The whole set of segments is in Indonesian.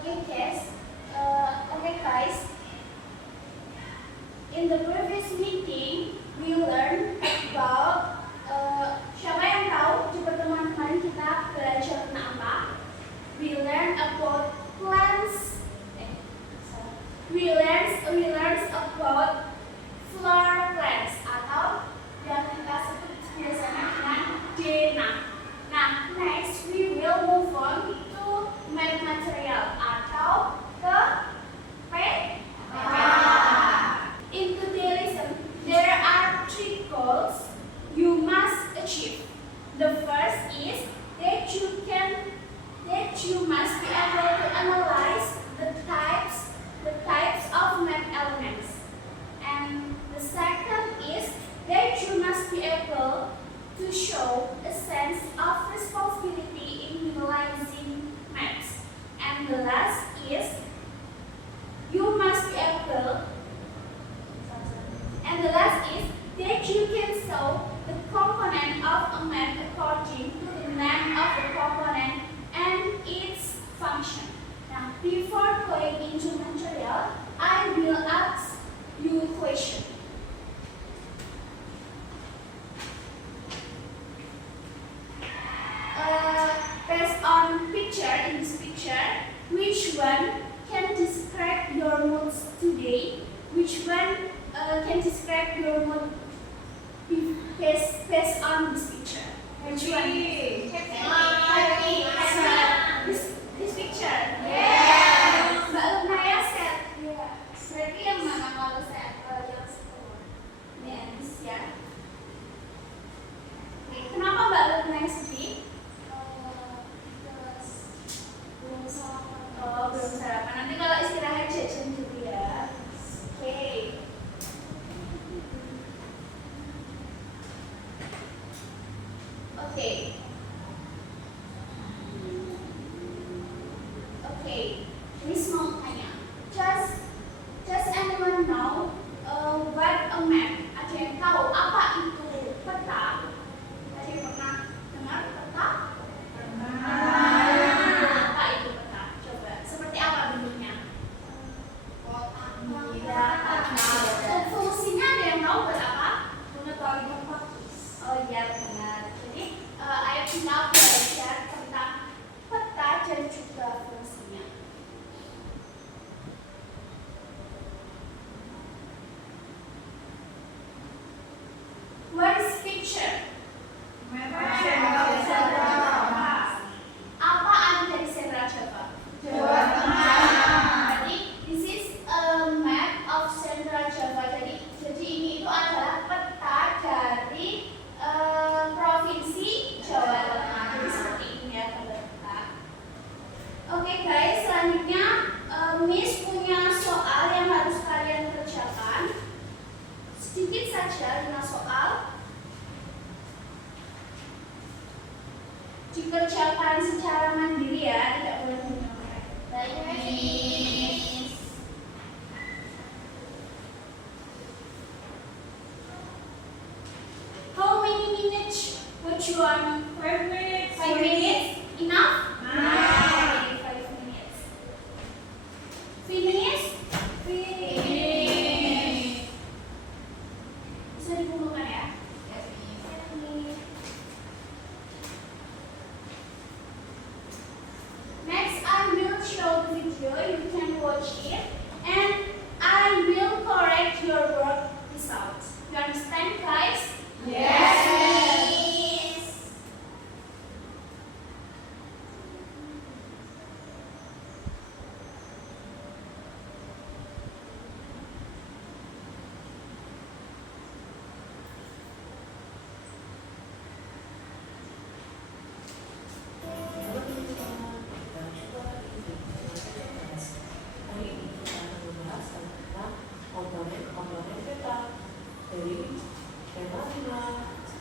Okay guys, in the previous meeting we learned about siapa yang tahu di pertemuan kemarin kita belajar tentang apa? We learned about plants. We learned about flower plants atau yang kita sebut biasanya dengan dena. Nah, next we will move on to math material atau ke PPK. In today's lesson, there are 3 goals you must achieve. The first is that you must be able to analyze the types of math elements. And the second is that you must be able to show a sense of responsibility in utilizing maths. And the last is that you can show the component of a math according to the name of the component and its function. Now, before going into material, I will ask you a question. Based on in this picture, which one can describe your moods today? Which one can describe your mood based on this picture? Which one? Happy. This picture? Yes. Mbak Lunaya sad? Yes. Berarti yang mana kalau sad? Yang semua. Yes, ya. Kenapa Mbak Lunaya sedih? Belum sarapan. Nanti kalau istirahat jajan dulu ya. Oke. Miss mau tanya. Does anyone know what a map? Ada yang tahu apa itu peta? Ada yang pernah dengar peta? Apa itu peta? Coba. Seperti apa bentuknya? Fungsinya ada yang tahu buat apa? Mengetahui tempat. Oh iya benar. Jadi ayo kita belajar tentang peta dan juga fungsinya. What is picture? Apa arti dari Sentra Java? Jawa Tengah. Jadi this is a map of Sentra Java. Jadi ini itu adalah peta dari provinsi Jawa Tengah. Jadi seperti ini ya peta. Oke guys, selanjutnya Miss punya soal yang harus kalian kerjakan. Sedikit saja 5 soal. Dikerjakan secara mandiri ya, tidak boleh menyontek. Baik, Miss. How many minutes would you want? 5 minutes. 5 minutes? Enough? Okay, 5 minutes. Finish? Finish. Bisa dikumpulkan ya? Yes, Miss. Next, I will show the video. You can watch it, and I will correct your work results. You understand, guys? Yes. Komponen peta dari tema 5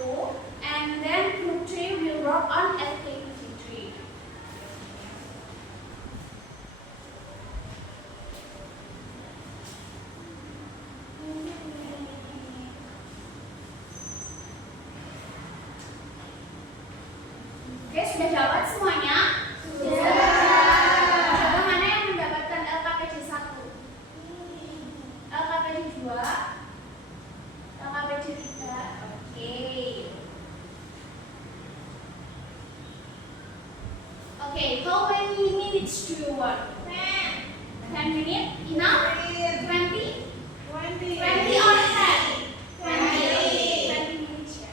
2, and then group 3 will work on activity 3. Oke, sudah dapat semuanya? Sudah. Coba mana yang mendapatkan LKPD 1? LKPD 2? LKPD 3? Oke. Oke, how many minutes do you want? 10. 10 minutes? Enough? 20? 20 or 10? 20 minutes ya.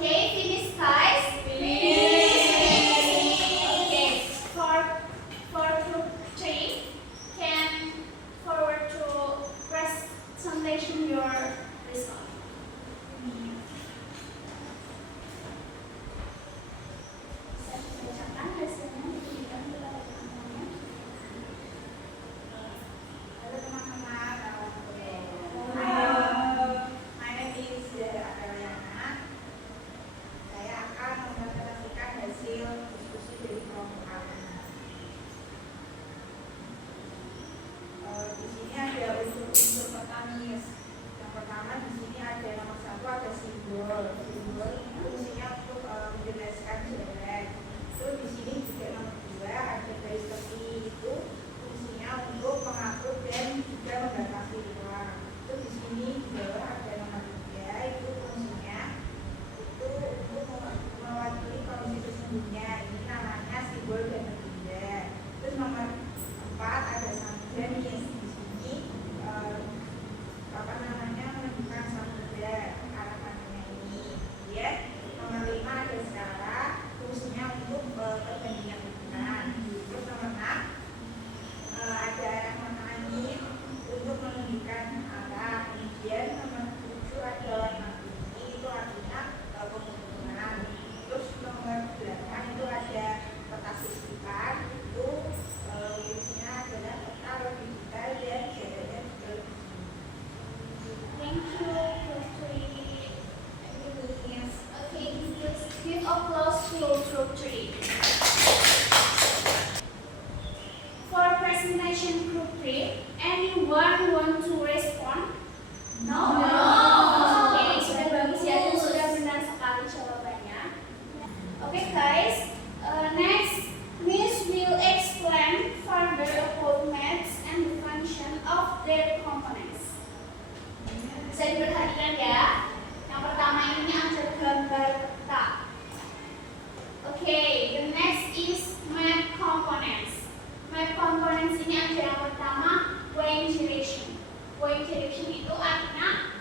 Okay, finish guys. Okay, for group 3, can forward to presentation your result. Saya bacakan hasilnya diberikan kepada teman-teman. Halo teman-teman, my name is Adriana. Saya akan mempresentasikan hasil diskusi dari kelompok kami. Di sini ada unsur-unsur petanis. Yang pertama di sini ada nomor 1 ada simbol. Simbol ini fungsinya untuk menjelaskan jarak. Terus di sini juga nomor 2 ada garis tepi, itu fungsinya untuk mengatur dan juga membatasi ruang. Terus di sini di bawah ada nomor 3, itu fungsinya itu untuk mewakili kondisi sesungguhnya. Ini namanya simbol dan benda. Terus nomor 4 ada samudra nih. Di sini menunjukkan samudra arah pandangnya ini. Kemudian nomor 5 ada skala, fungsinya untuk perbandingan hubungan. Terus nomor 6 ada arah mata angin untuk menunjukkan arah. Kemudian nomor 7 ada warna kuning, itu artinya penghubungan. Terus nomor 8 itu ada peta sisipan, itu fungsinya adalah peta lebih detail dan jaraknya juga lebih tinggi. Thank you, group 3. Yes. Okay, give applause to group 3. For presentation group 3, anyone want to respond? No? Oke, sudah bagus ya, dan sudah benar sekali jawabannya. Oke guys, next Miss will explain further about maths and the function of their components. Bisa diperhatikan ya. Yang pertama ini ada gambar peta. Okay, the next is math components. Math components ini ada yang pertama point direction. Point direction itu artinya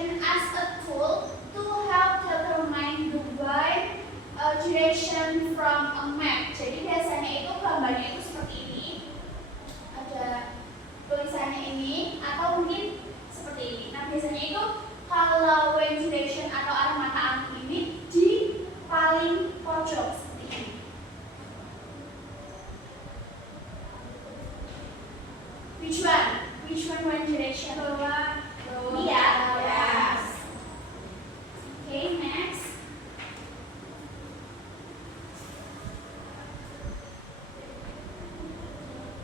duration as a tool to help determine the wide duration from a map. Jadi biasanya itu gambarnya itu seperti ini, ada tulisannya ini atau mungkin seperti ini. Nah biasanya itu kalau when duration atau arah mata angin ini di paling pojok seperti ini. Which one? Which one when duration? Lihat. Yes. Okay, next.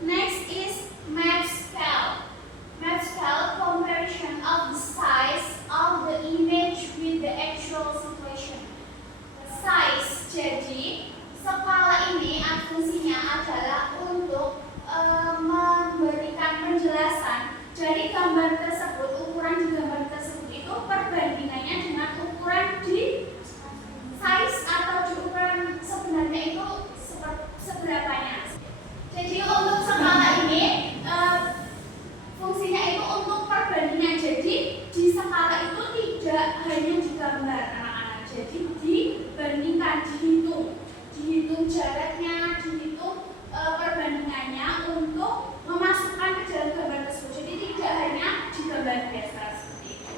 Next is map scale. Map scale comparison of the size of the image with the actual situation. Size, jadi skala ini fungsinya adalah untuk memberikan penjelasan dari gambar tersebut, ukuran di gambar tersebut itu perbandingannya dengan ukuran di size atau di ukuran sebenarnya itu seberapanya. Jadi untuk skala ini fungsinya itu untuk perbandingan. Jadi di skala itu tidak hanya digambar anak-anak, jadi dibandingkan, dihitung jaraknya, dihitung perbandingannya untuk memasukkan ke dalam gambar tersebut. Jadi tidak hanya digambar biasa seperti itu.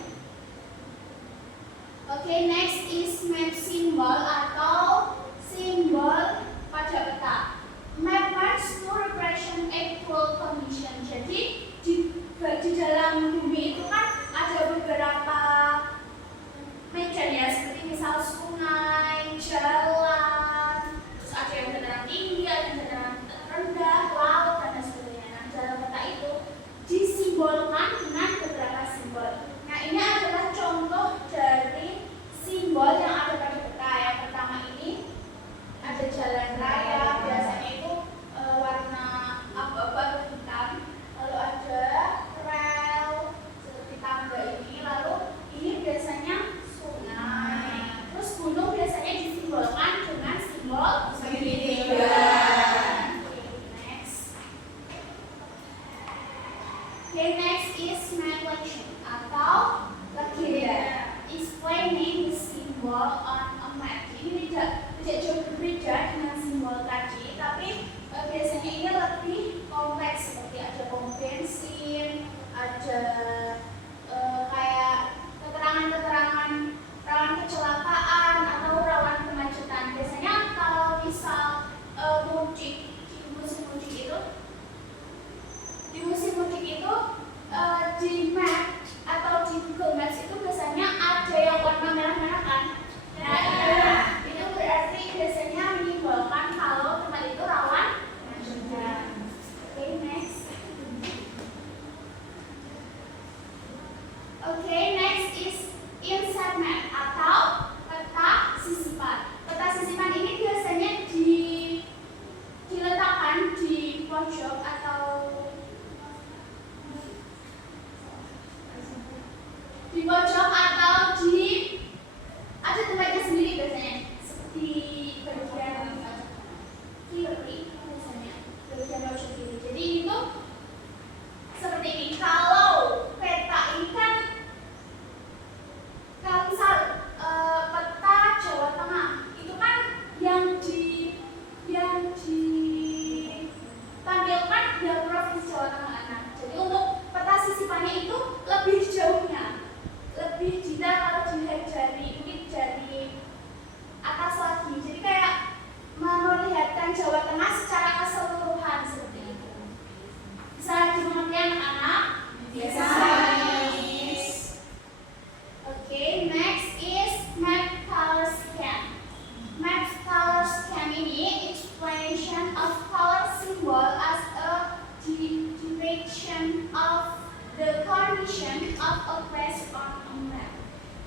Oke, next is map symbol atau simbol pada peta. Map marks to represent actual condition. Jadi di dalam bumi itu kan ada beberapa medan ya, seperti misal sungai, jalan, terus ada yang dataran tinggi, ada yang dataran rendah, laut, dan sebagainya. Nah, dalam peta itu disimbolkan dengan beberapa simbol. Nah, ini adalah contoh dari simbol yang ada pada peta. Yang pertama ini ada jalan raya, biasanya itu warna abu-abu atau hitam. Lalu ada rel seperti tangga ini. Lalu ini biasanya sungai. Terus gunung biasanya disimbolkan dengan simbol segitiga. Okay, next is navigation atau legenda. Explaining the symbol on a map. Ini tidak jauh berbeda dengan simbol tadi, tapi biasanya ini lebih kompleks, seperti ada pom bensin, ada kayak keterangan-keterangan rawan kecelakaan atau rawan kemacetan. Biasanya kalau misal mudik, di musim mudik itu di map atau di Google Maps itu biasanya ada yang warna merah-merah kan. Nah, itu berarti biasanya menyimbolkan kalau tempat itu rawan kemacetan. Okay, next. Okay, next is inset map atau peta sisipan. Peta sisipan ini biasanya diletakkan di pojok atau ada tempatnya sendiri biasanya, seperti bagian kiri biasanya, bagian pojok kiri. Jadi itu seperti ini. Kalau peta ini kan kalau misal peta Jawa Tengah itu kan yang ditampilkan dari provinsi Jawa Tengah. Nah, jadi untuk peta sisipannya itu lebih jauhnya, lebih detail kalau dilihat dari atas lagi. Jadi kayak memperlihatkan Jawa Tengah secara keseluruhan seperti itu. Bisa dimengerti anak-anak? Biasa. Okay, next is map color scan. Map color scan ini explanation of color symbol as a depiction of the condition of a place on a map.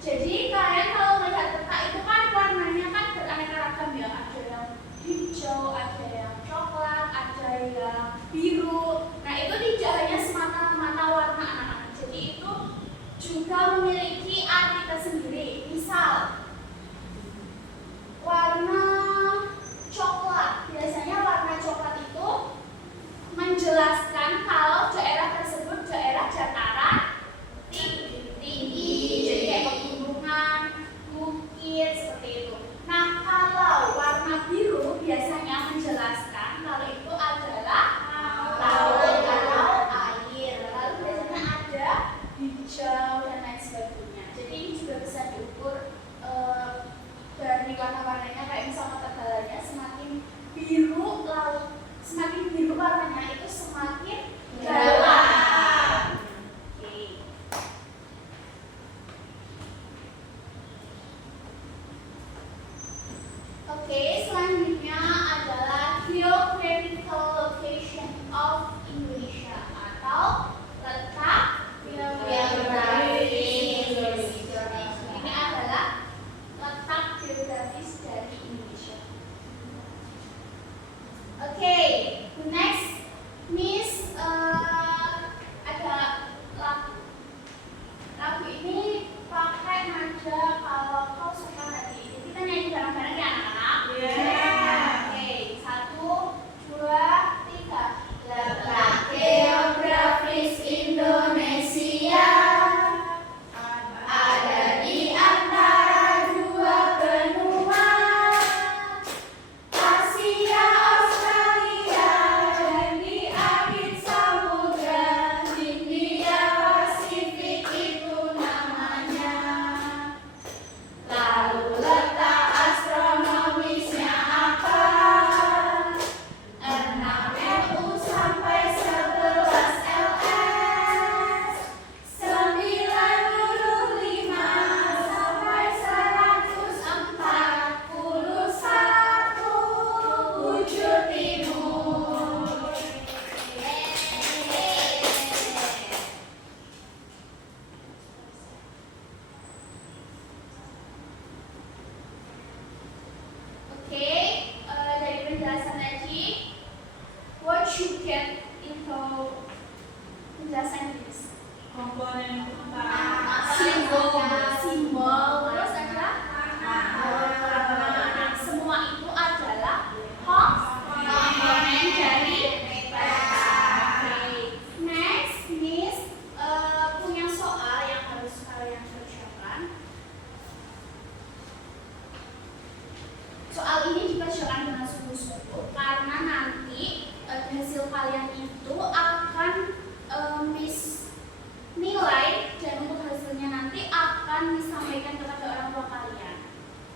Jadi kalian kalau melihat peta itu kan warnanya kan beraneka ragam ya. Ada yang hijau, ada yang coklat, ada yang biru. Nah itu tidak hanya semata-mata warna anak-anak. Jadi itu juga memiliki arti tersendiri. Misal warna coklat, biasanya warna coklat itu menjelaskan kalau daerah tersebut daerah dataran tinggi. Jadi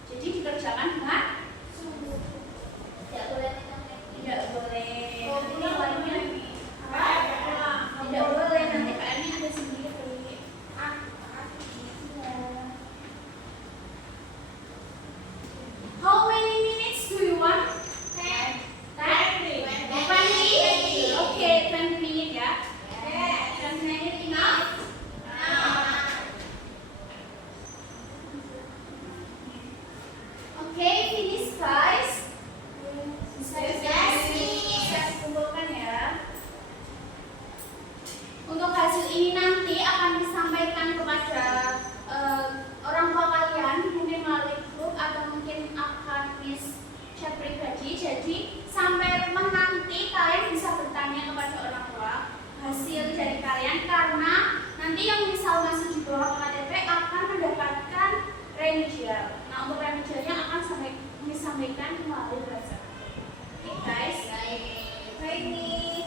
Jadi dikerjakan dengan sungguh. Tidak boleh tidak boleh. Ini lainnya tidak boleh, nanti PR-nya ada sendiri. How many minutes do you want? 10. 20. Okay, 20 minutes ya. 20 minutes enough? Okay, finish guys. Bisa kumpulkan ya. Untuk hasil ini nanti akan disampaikan kepada orang tua kalian, mungkin melalui grup atau mungkin akan Miss chat pribadi. Jadi sampai rumah nanti kalian bisa bertanya kepada orang tua hasil dari kalian, karena nanti yang misal masih di bawah KTP akan mendapatkan remedial. Nah, untuk remedialnya akan disampaikan melalui WhatsApp. Oke guys.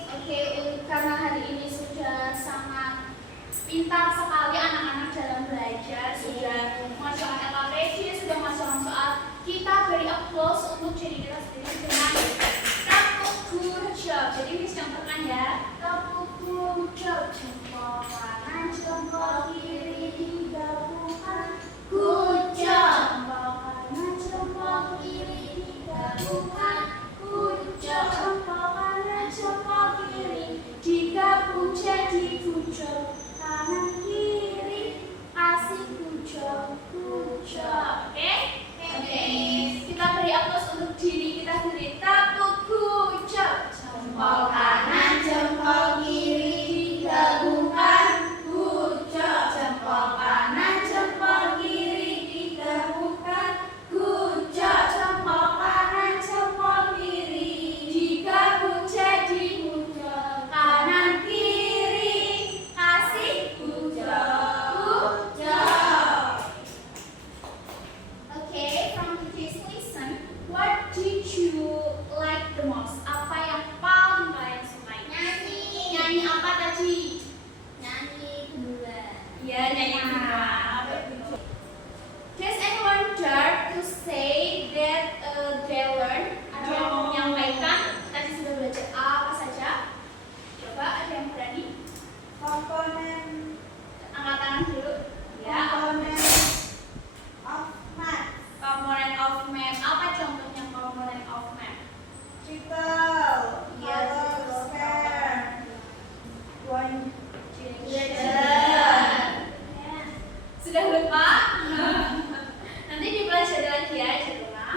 Oke, karena hari ini sudah sangat pintar sekali anak-anak dalam belajar, sudah mengerjakan LKPD, sudah mengerjakan soal, kita beri applause untuk diri kita sendiri dengan tepuk good job. Jadi Miss contohkan ya, tepuk good job, jempol kanan, jempol kiri digabungkan, good job, jempol kanan, jempol kiri digabungkan, good job, jempol kanan, jempol kiri digabung jadi good job. Kanan kiri kasih good job. Oke? Kita beri applause untuk diri kita sendiri. Tepuk good job. Jempol kanan, jempol kiri digabungkan, good job. Jempol kanan, jempol kiri digabungkan, good job. Jempol kanan, jempol kiri digabung jadi good job. Kanan kiri kasih good job. Okay, from today's lesson, what did you like the most? Apa yang paling kalian sukai? Nyanyi apa tadi? Ya, nyanyi apa? Does anyone dare to say that they learn? Ada yang mau menyampaikan? Tadi sudah belajar apa saja? Coba ada yang berani? Komponen Angkat tangan dulu. Ya. komponen of math, Component of math. Apa contohnya component of math? triple, Yes, color square, one Sudah lupa? Nanti dipelajari lagi ya di rumah.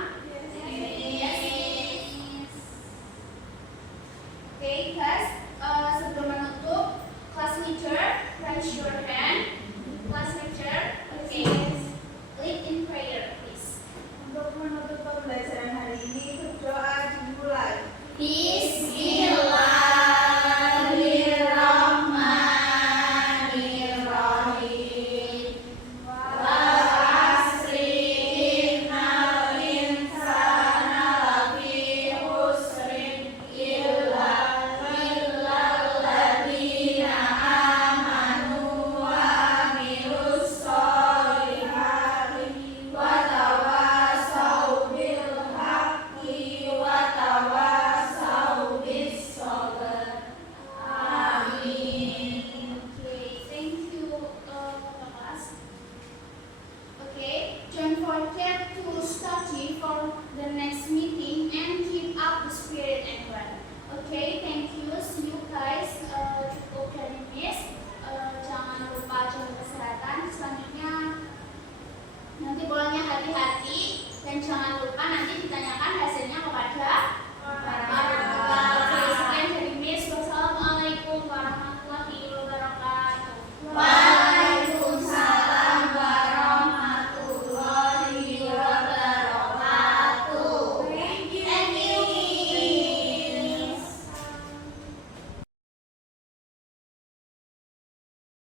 Oke, guys. Sebelum menutup, class leader, raise your hand. Class leader, okay. Lead in prayer, please. Untuk menutup pembelajaran hari ini, berdoa dimulai. Bismillahirrahmanirrahim. Okay, thank you, class. Okay, don't forget to study for the next meeting and keep up the spirit and learn. Okay, thank